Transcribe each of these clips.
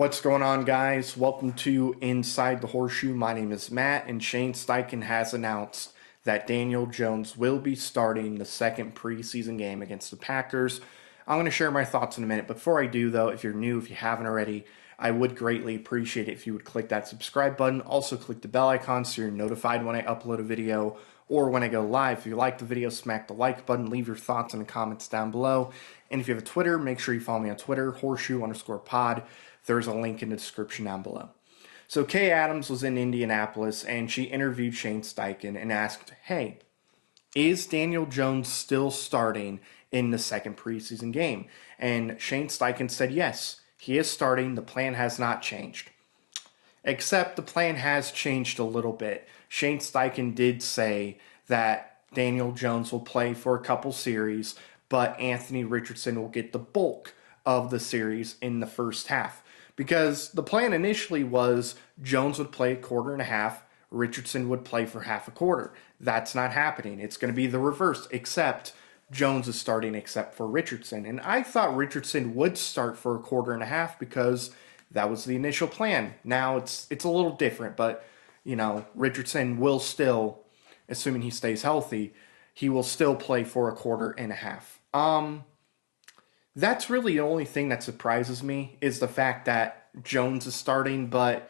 What's going on, guys? Welcome to Inside the Horseshoe. My name is Matt, and Shane Steichen has announced that Daniel Jones will be starting the second preseason game against the Packers. I'm going to share my thoughts in a minute. Before I do, though, if you're new, if you haven't already, I would greatly appreciate it if you would click that subscribe button. Also, click the bell icon so you're notified when I upload a video or when I go live. If you like the video, smack the like button. Leave your thoughts in the comments down below. And if you have a Twitter, make sure you follow me on Twitter, horseshoe_pod. There's a link in the description down below. So Kay Adams was in Indianapolis, and she interviewed Shane Steichen and asked, hey, is Daniel Jones still starting in the second preseason game? And Shane Steichen said yes, he is starting. The plan has not changed. Except the plan has changed a little bit. Shane Steichen did say that Daniel Jones will play for a couple series, but Anthony Richardson will get the bulk of the series in the first half. Because the plan initially was Jones would play a quarter and a half, Richardson would play for half a quarter. That's not happening. It's going to be the reverse, except Jones is starting except for Richardson. And I thought Richardson would start for a quarter and a half because that was the initial plan. Now it's a little different, but Richardson will still, assuming he stays healthy, he will still play for a quarter and a half. That's really the only thing that surprises me is the fact that Jones is starting, but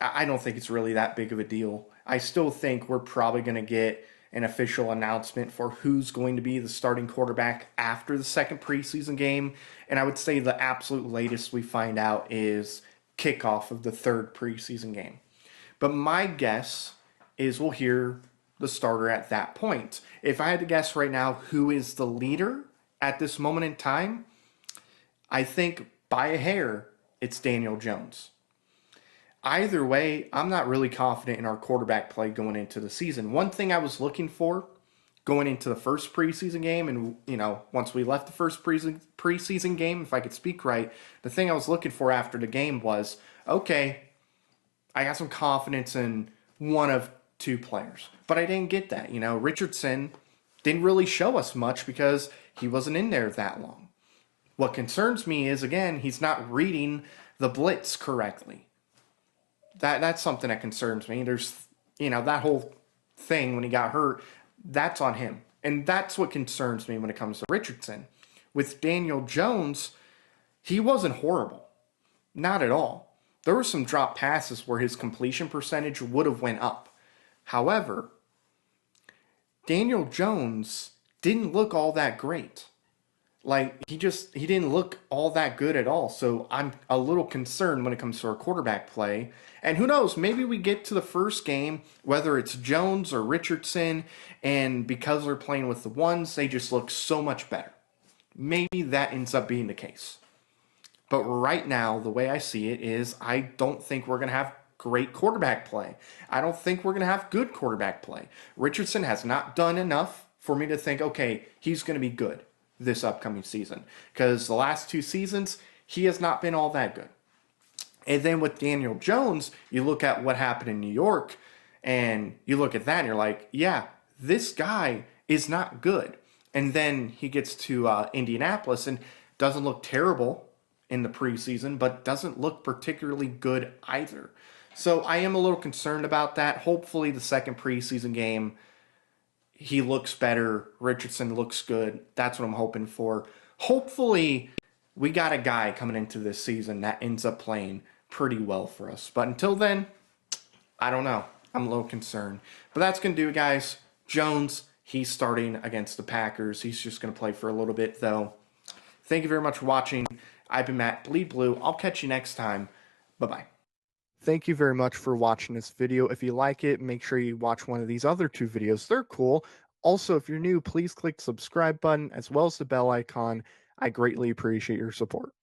I don't think it's really that big of a deal. I still think we're probably going to get an official announcement for who's going to be the starting quarterback after the second preseason game. And I would say the absolute latest we find out is kickoff of the third preseason game. But my guess is we'll hear the starter at that point. If I had to guess right now who is the leader at this moment in time, I think by a hair, it's Daniel Jones. Either way, I'm not really confident in our quarterback play going into the season. One thing I was looking for going into the first preseason game, and once we left the first preseason game, if I could speak right, the thing I was looking for after the game was, okay, I got some confidence in one of two players. But I didn't get that. Richardson didn't really show us much because he wasn't in there that long. What concerns me is, again, he's not reading the blitz correctly. That's something that concerns me. There's, that whole thing when he got hurt, that's on him. And that's what concerns me when it comes to Richardson. With Daniel Jones, he wasn't horrible. Not at all. There were some drop passes where his completion percentage would have went up. However, Daniel Jones didn't look all that great. He didn't look all that good at all. So I'm a little concerned when it comes to our quarterback play. And who knows, maybe we get to the first game, whether it's Jones or Richardson, and because they're playing with the ones, they just look so much better. Maybe that ends up being the case. But right now, the way I see it is I don't think we're going to have great quarterback play. I don't think we're going to have good quarterback play. Richardson has not done enough for me to think, okay, he's going to be good this upcoming season. Because the last two seasons, he has not been all that good. And then with Daniel Jones, you look at what happened in New York, and you look at that, and you're like, yeah, this guy is not good. And then he gets to Indianapolis and doesn't look terrible in the preseason, but doesn't look particularly good either. So I am a little concerned about that. Hopefully the second preseason game, he looks better. Richardson looks good. That's what I'm hoping for. Hopefully we got a guy coming into this season that ends up playing pretty well for us. But until then, I don't know. I'm a little concerned. But that's going to do it, guys. Jones, he's starting against the Packers. He's just going to play for a little bit, though. Thank you very much for watching. I've been Matt, Bleed Blue. I'll catch you next time. Bye-bye. Thank you very much for watching this video. If you like it, make sure you watch one of these other two videos. They're cool. Also, if you're new, please click the subscribe button as well as the bell icon. I greatly appreciate your support.